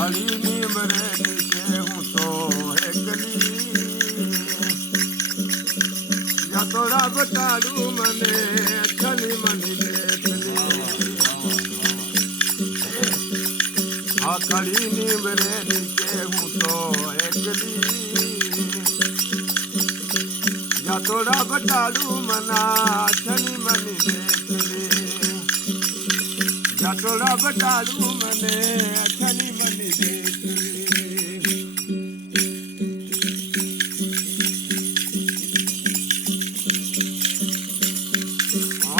खड़ी नीम रे नीचे हूँ तो एकली या तोड़ा बताड़ू मने छनी मनी देखली हाँ खड़ी नीम रे नीचे हूँ तो एकली या तोड़ा बताड़ू मना छनी मनी देखली या तोड़ा बताड़ू मने छनी मनी देखली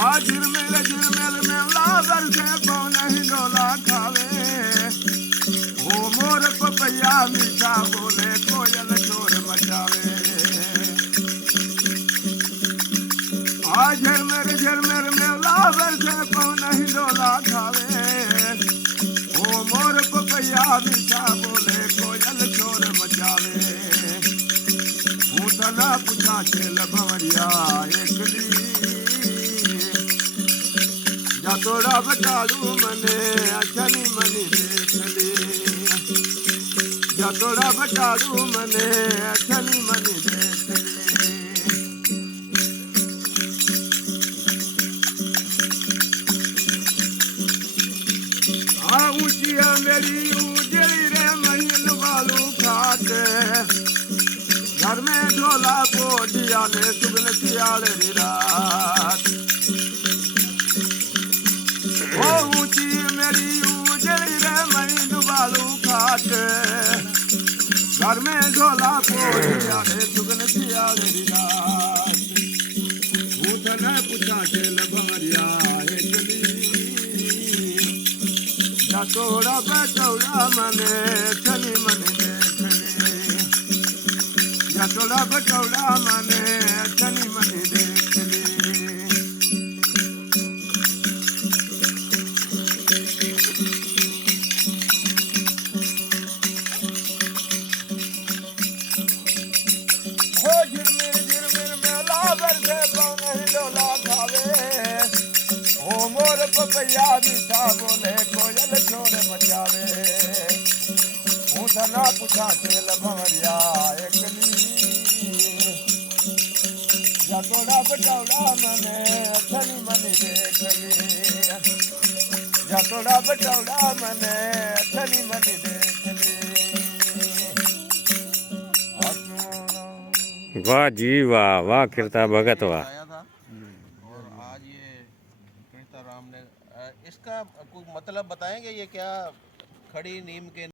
झिरमेल मेला बरसे पौन हिंडोला खावे हो मोर पपैया मीठा बोले कोयल शोर मचावे झिरमेल मेला बरसे पौन हिंडोला खावे हो मोर पपैया मीठा बोले कोयल शोर मचावे हूँ तना पुछा चेल भंवरिया एकली या तोड़ा बताड़ू मने छनी मनी देखली या तोड़ा बताड़ू मने छनी मनी देखली हाँ ऊँचिया मेरी उजड़ी रे महिल वालू खाते घर में ढोला पोटिया ने सुगन सियाल रात ओ ऊंची मेरी उजड़ी रे मई डुबालू खाट घर में ढोला पोटिया रे सुगन सियाल रात उठना पुछा चल भंवरिया एकली या तोड़ा बटौड़ा मने छनी मनी देखली या तोड़ा बटौड़ा मने छनी मनी देखली मोर पपैया मीठा बोले कोयल शोर मचावे हूँ तना पुछा चेल भंवरिया एकली या तोड़ा बटौड़ा मने छनी मनी देखली या तोड़ा बटौड़ा मने छनी मनी देखली वाह जी वाह, वाह कीर्ता भगत वाह। और आज ये कीर्ता राम ने इसका कोई मतलब बताएंगे ये क्या खड़ी नीम के